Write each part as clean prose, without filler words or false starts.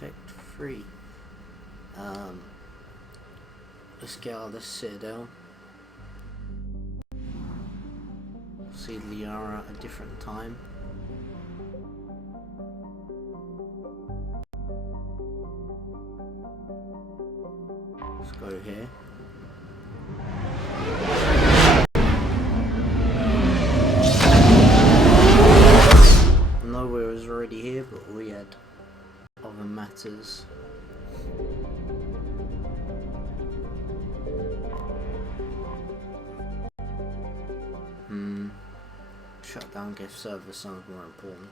effect 3. Let's get out of the Citadel. See Liara at a different time. Let's go here. Nowhere was already here, but we had other matters. Shut down Geth server sounds more important.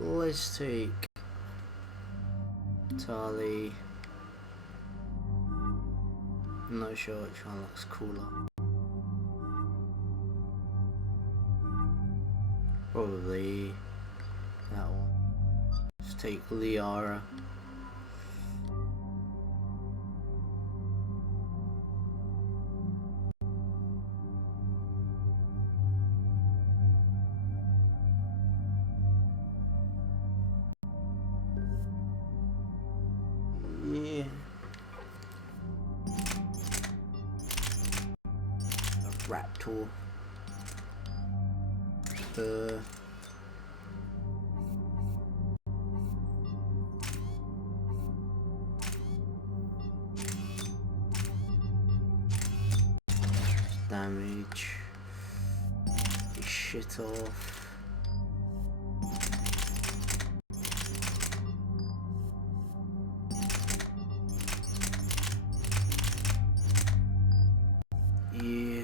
Let's take Tali. I'm not sure which one looks cooler. Probably that one. Let's take Liara. Yeah. A Raptor. Damage. Shit off. Yeah.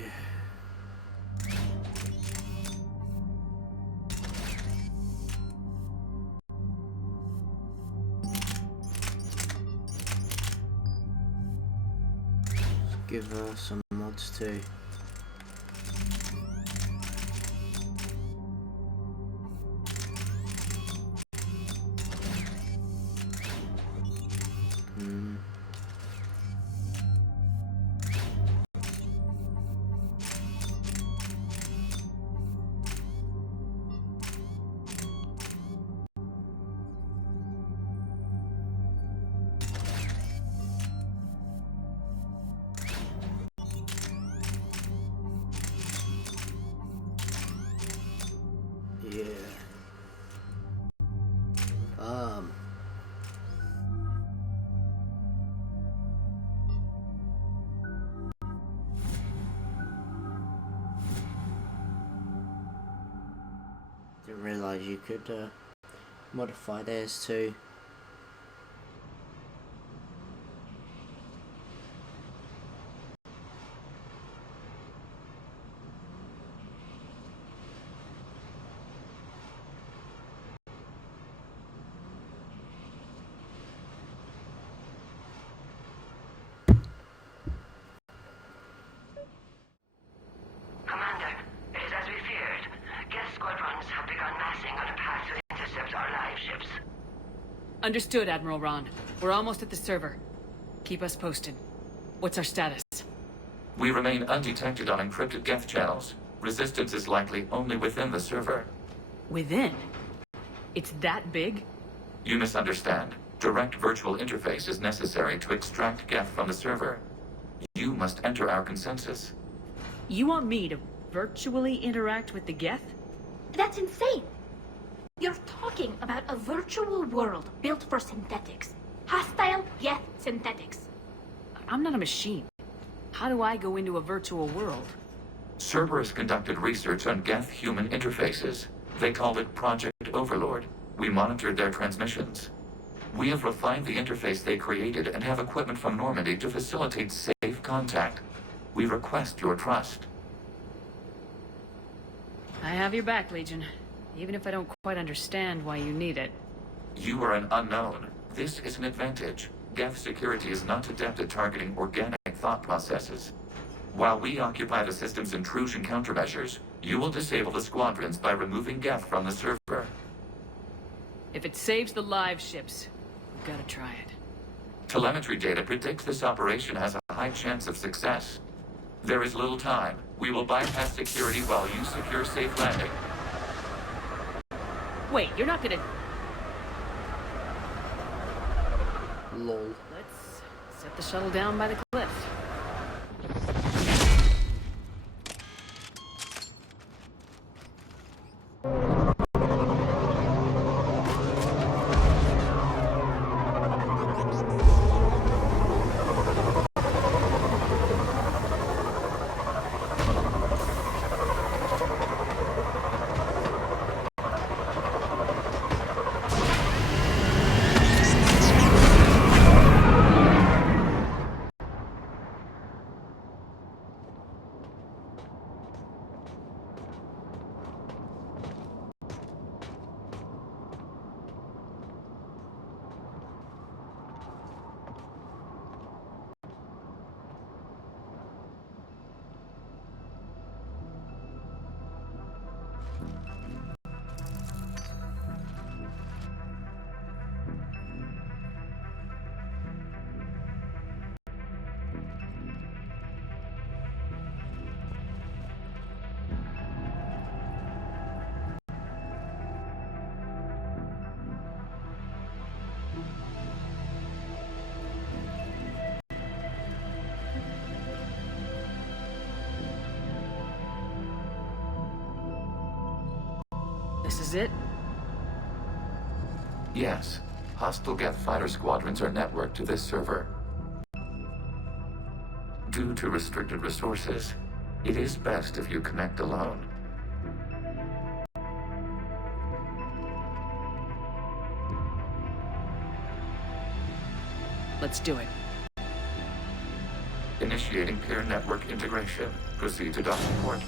Let's give her some mods too. Yeah. Didn't realize you could modify theirs too. Understood, Admiral Ron. We're almost at the server. Keep us posted. What's our status? We remain undetected on encrypted Geth channels. Resistance is likely only within the server. Within? It's that big? You misunderstand. Direct virtual interface is necessary to extract Geth from the server. You must enter our consensus. You want me to virtually interact with the Geth? That's insane! You're talking about a virtual world built for synthetics. Hostile, Geth synthetics. I'm not a machine. How do I go into a virtual world? Cerberus conducted research on Geth-human interfaces. They called it Project Overlord. We monitored their transmissions. We have refined the interface they created and have equipment from Normandy to facilitate safe contact. We request your trust. I have your back, Legion. Even if I don't quite understand why you need it. You are an unknown. This is an advantage. Geth security is not adept at targeting organic thought processes. While we occupy the system's intrusion countermeasures, you will disable the squadrons by removing Geth from the server. If it saves the live ships, we've got to try it. Telemetry data predicts this operation has a high chance of success. There is little time. We will bypass security while you secure safe landing. Wait, you're not gonna... Lol. Let's set the shuttle down by the cliff. This is it? Yes. Hostile Geth fighter squadrons are networked to this server. Due to restricted resources, it is best if you connect alone. Let's do it. Initiating peer network integration. Proceed to docking port.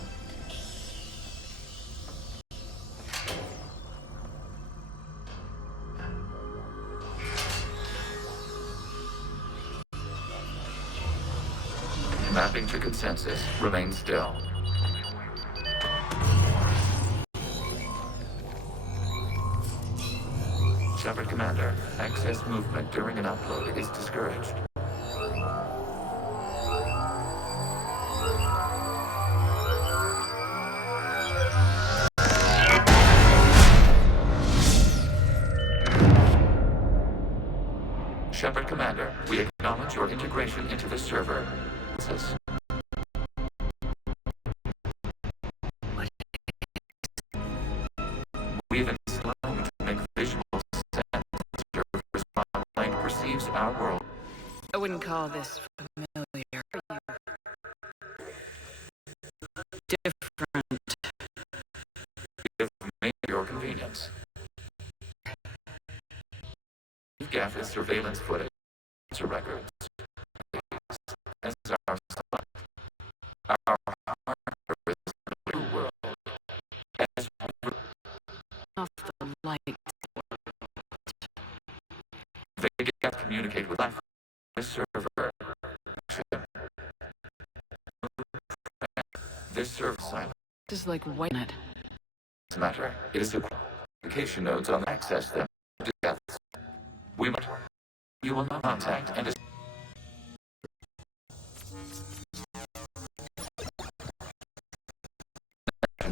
Mapping to consensus. Remain still. Shepard Commander, access movement during an upload is discouraged. Shepard Commander, we acknowledge your integration into the server. We've installed to make visual sense servers mind perceives our world. I wouldn't call this familiar. Different. If made your convenience. Geth surveillance footage to records. As our son, our hardware is the new world. As Off the light. they get communicate with life, this server. This server silent This is like white net. matter. It is the communication nodes on access them to Geth. We must. You will not contact and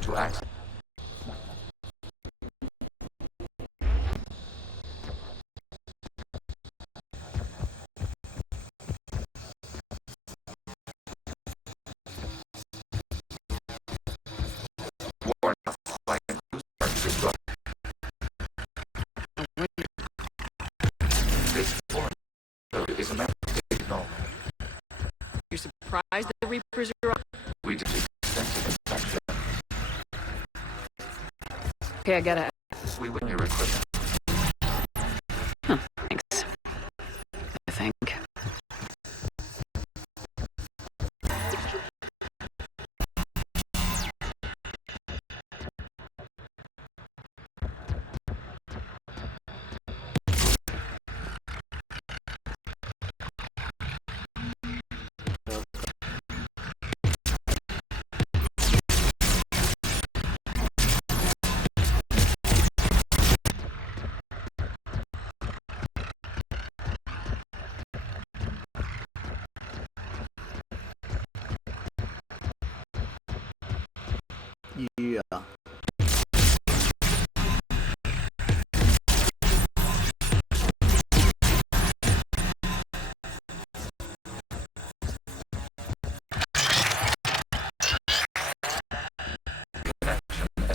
to access. Warn us by this foreign code is a map signal. You're surprised the Reapers are on? We did extensive inspection. Okay, I gotta... We will your equipment. Thanks. I think. Yeah.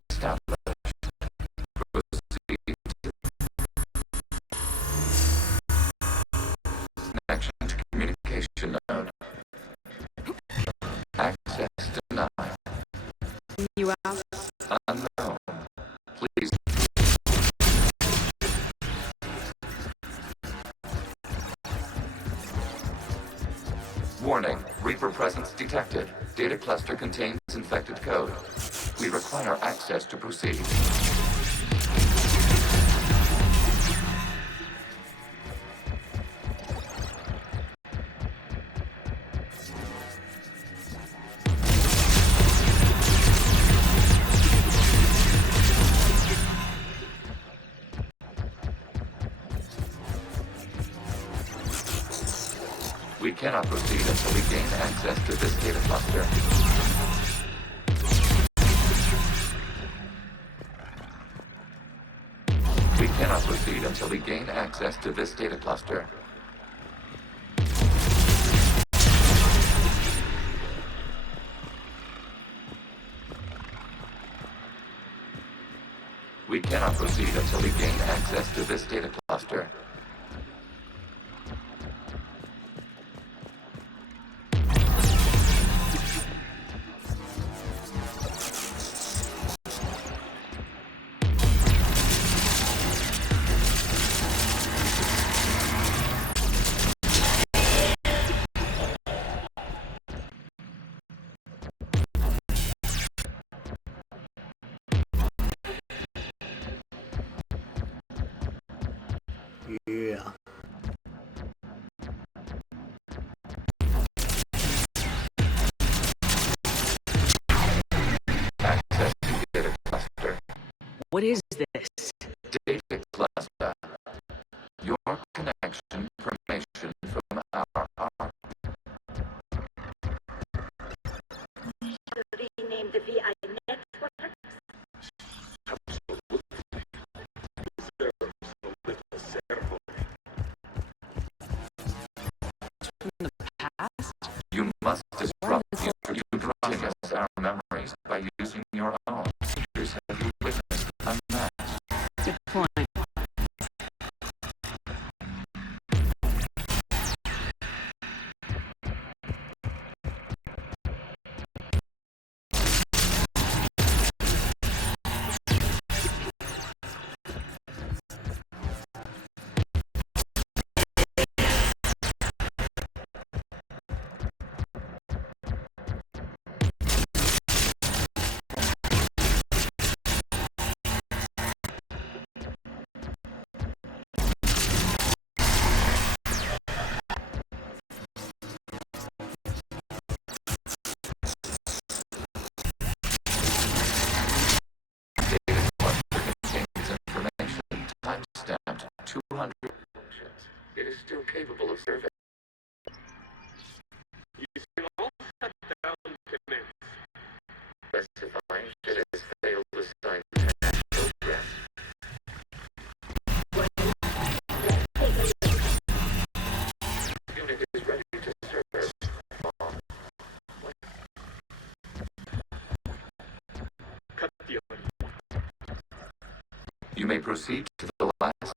Established. Proceed. Connection to communication node. Access denied. You out? Unknown. Please. Warning. Reaper presence detected. Data cluster contains infected code. We require access to proceed. We cannot proceed until we gain access to this data cluster. We cannot proceed until we gain access to this data cluster. We cannot proceed until we gain access to this data cluster. Yeah. Access to data cluster. What is this? Data cluster. Your connection information from our arc. Rename the VI network. From the past? You must disrupt you driving us our memories by using your own. Years have you witnessed unmatched. Good point. Data cluster contains information timestamped 200. It is still capable of survey. Specifying it has failed to sign program. Unit is ready to serve. You may proceed to the last.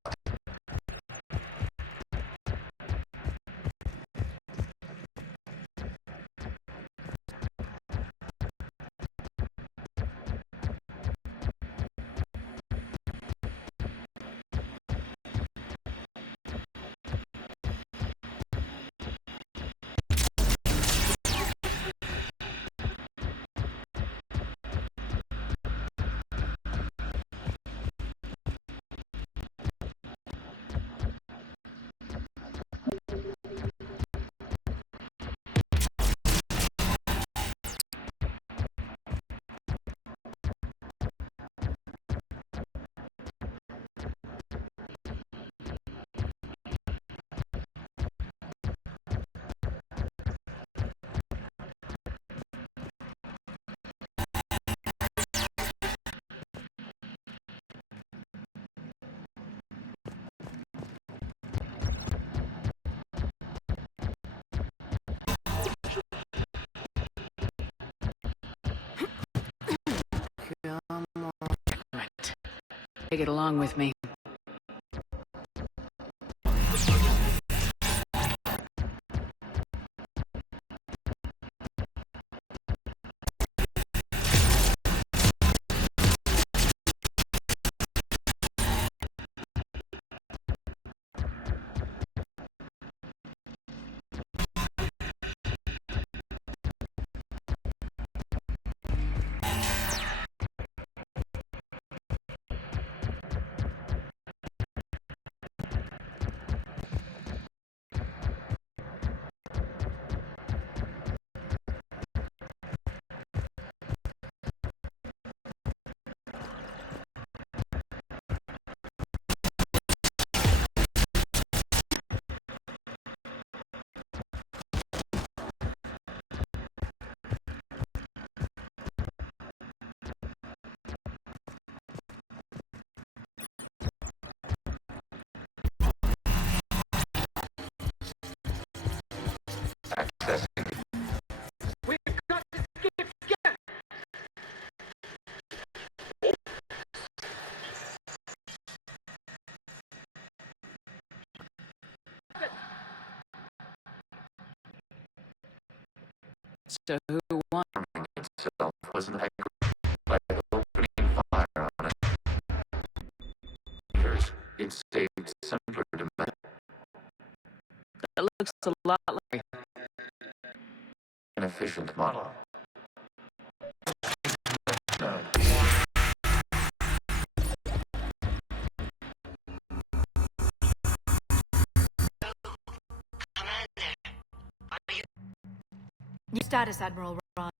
Take it along with me. Accessing. We've got to skip! So who won? Itself was an by opening fire on it. It saved simpler demand. That looks a lot like... An efficient model. No. New status, Admiral Ron.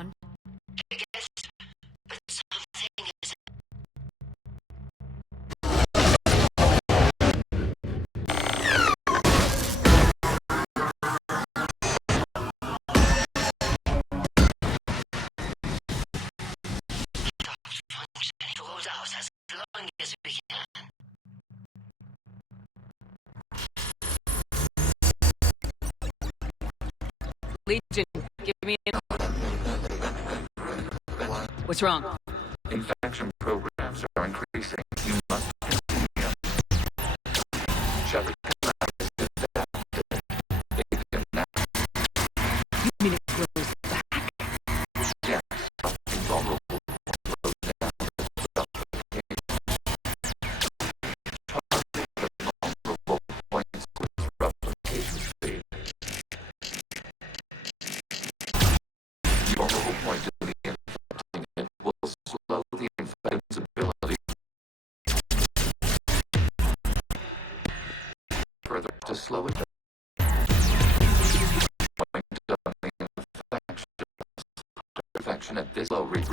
Legion, give me an... What's wrong? Infection programs are increasing. You must continue. Shepard they can now. You mean it grows back? Yes, vulnerable. Vulnerable points with replication speed. The vulnerable point of the infecting it will slow the infected's ability further to slow it down. Point of the infection at this low rate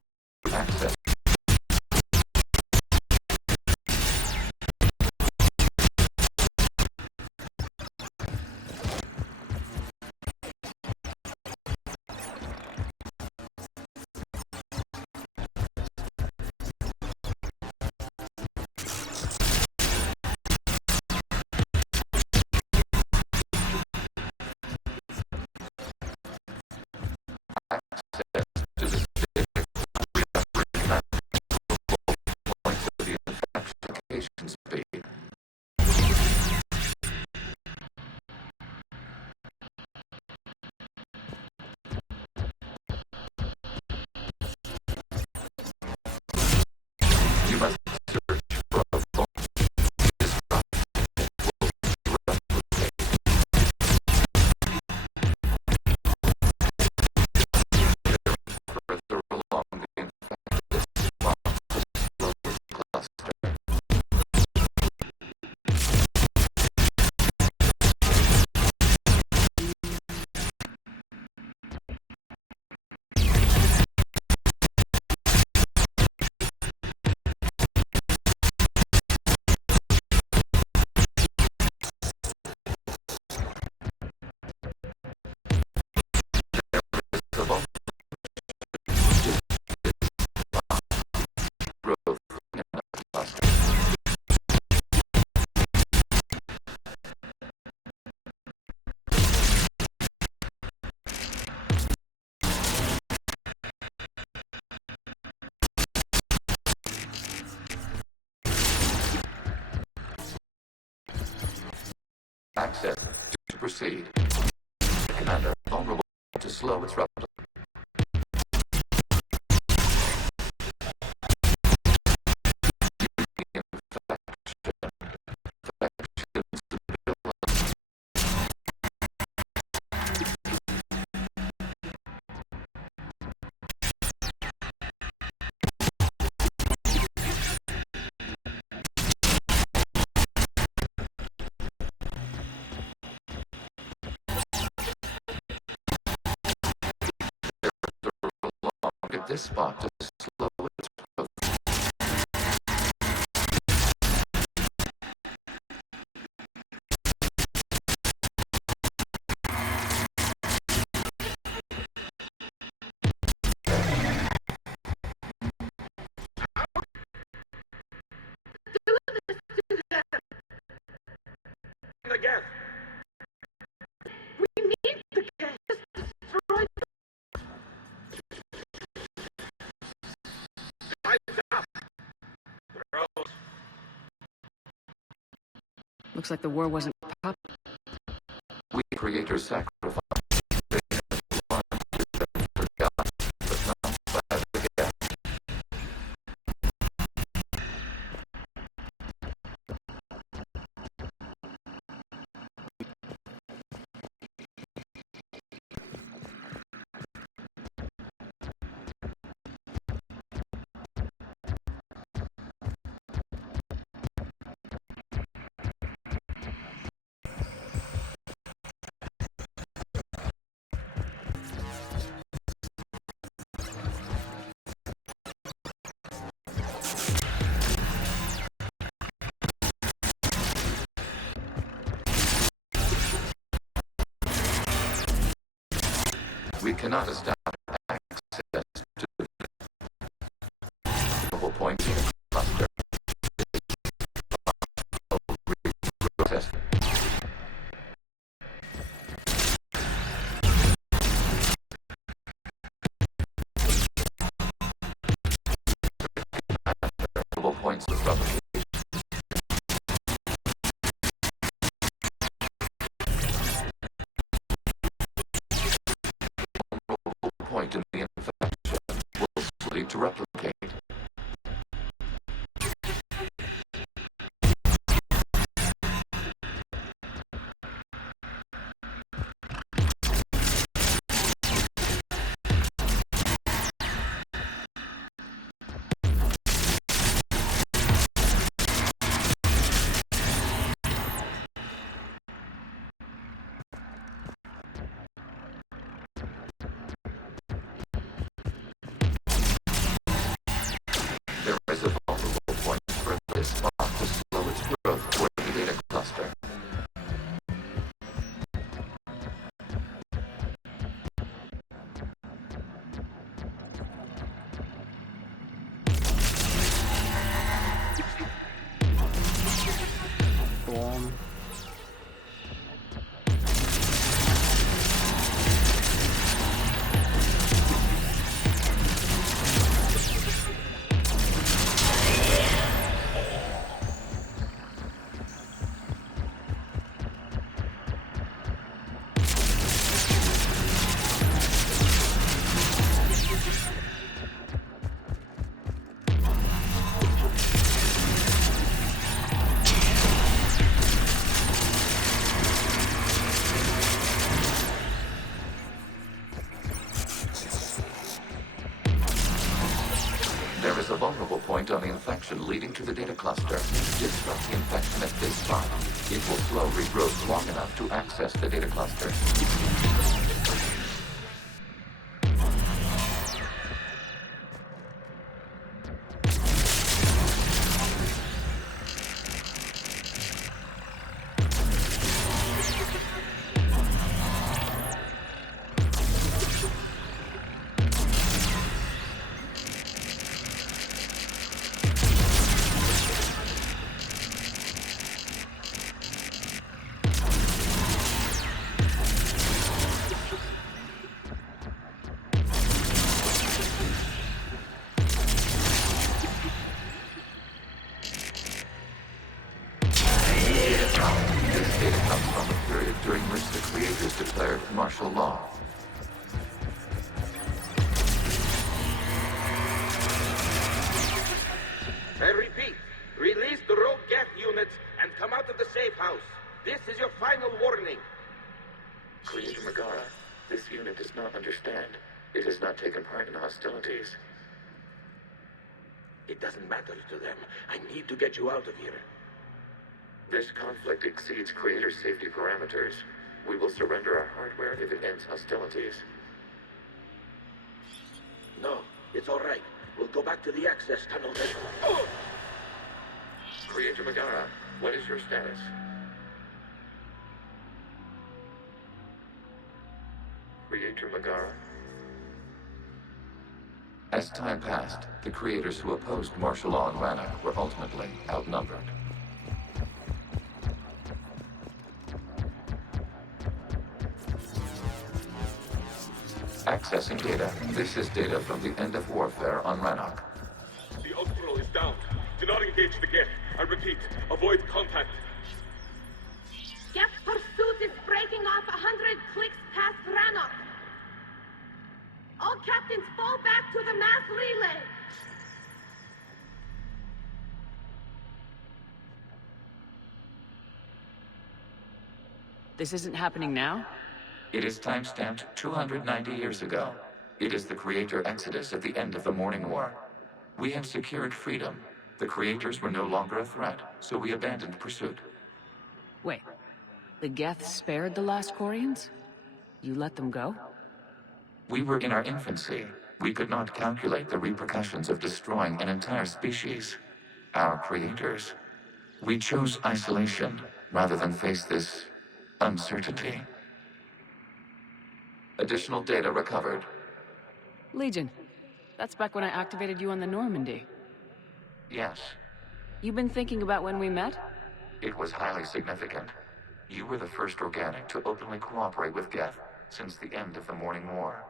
access. To the access to proceed. Commander, vulnerable to slow its replication. At this spot to slow its growth. The gas. We need the gas to destroy the Looks like the war wasn't pop. We creators sacrifice. We cannot establish access to the points in the cluster. Process. Points of replication. Point in the infection will lead to replicate. There is a vulnerable point for this spot to slow its growth toward the data cluster. Storm. There is a vulnerable point on the infection leading to the data cluster. Disrupt the infection at this spot. It will slow regrowth long enough to access the data cluster. part in hostilities. It doesn't matter to them. I need to get you out of here. This conflict exceeds Creator safety parameters. We will surrender our hardware if it ends hostilities. No, it's all right. We'll go back to the access tunnel then. Oh! Creator Megara, what is your status? Creator Megara? As time passed, the creators who opposed martial law in Rannoch were ultimately outnumbered. Accessing data. This is data from the end of warfare on Rannoch. The Ultral is down. Do not engage the Geth. I repeat, avoid contact. Geth pursuit is breaking off 100 clicks past Rannoch. All captains fall back to the mass relay. This isn't happening now? It is timestamped 290 years ago. It is the Creator Exodus at the end of the Morning War. We had secured freedom. The Creators were no longer a threat, so we abandoned pursuit. Wait. The Geth spared the last Quarians? You let them go? We were in our infancy. We could not calculate the repercussions of destroying an entire species. Our creators. We chose isolation rather than face this uncertainty. Additional data recovered. Legion. That's back when I activated you on the Normandy. Yes, You've been thinking about when we met? it was highly significant. You were the first organic to openly cooperate with Geth since the end of the Morning War.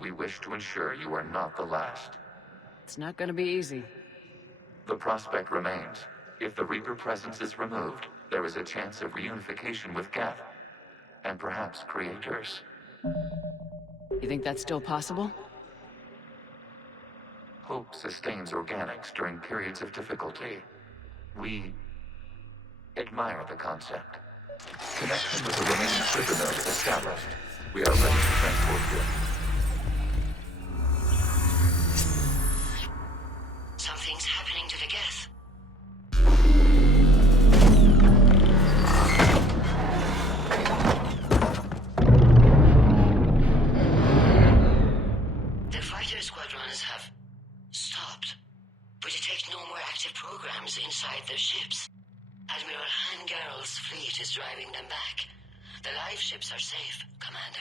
We wish to ensure you are not the last. It's not gonna be easy. The prospect remains. If the Reaper presence is removed, there is a chance of reunification with Geth. And perhaps creators. You think that's still possible? Hope sustains organics during periods of difficulty. We admire the concept. Connection with the remaining trigger node established. We are ready to transport you. Something's happening to the Geth. The fighter squadrons have stopped, but detect no more active programs inside their ships. Admiral Hangarl's fleet is driving them back. The live ships are safe, Commander.